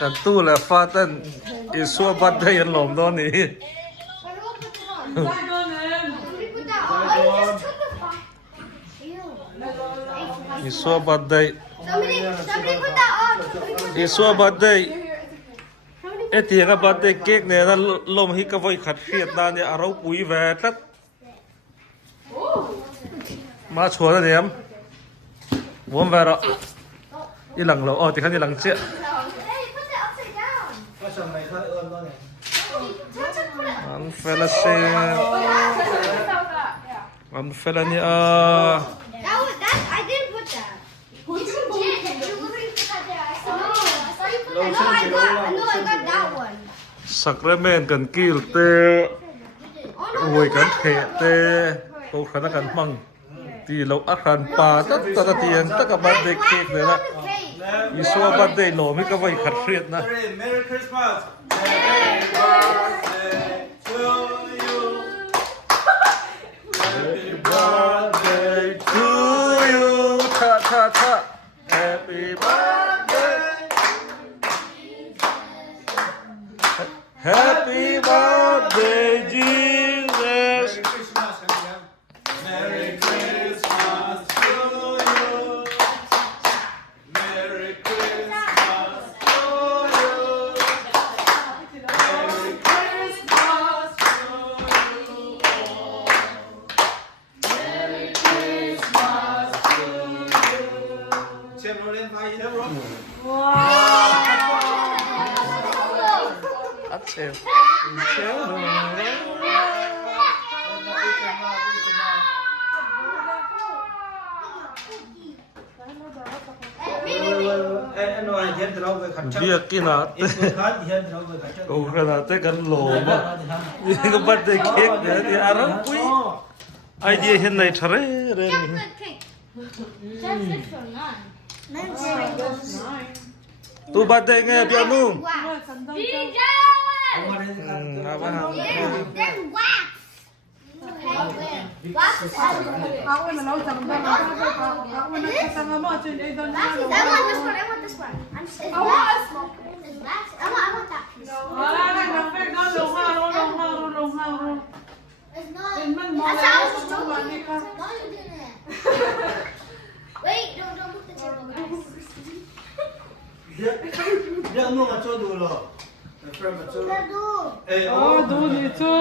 Katu là pha tên Isua bắt đây ăn lồm đó nè. Isua bắt đây. Isua bắt đây. Ê tiếng cái bắt đây cake này là lồm hi cái voi khát khiết ta nè áo bụi về tất. Mà chua đó nè em. Muốn về rồi. Đi lằng lỗ, thì khăn đi lằng chết. Anh phải là xe. Anh phải là nhỉ. Sacrament cần kill tê. Ui cần thể tê. Tôi khá là cần măng. Thì lâu ác hẳn bà tất cả tiền tất cả bạn đề kịch này là Isua bạn đề lỗ mới có vầy khát riết nè. Merry Christmas! Happy birthday to you! Happy birthday to you. Tha tha tha. Happy birthday. Happy birthday Jesus. Merry Christmas to you! Merry Christmas to you! Merry Christmas to you! Merry Christmas to you! Xem nó lên vai đó bro. Ắt xèo. Xèo rồi. Dia kina cô cái là tới gần lỗ mà đi cái bắt đây cake để đi ăn quý idea hiện nay thare rồi tu bắt đây nghe piancham apa Dia mau ngaco dulu. Oh, dulu itu.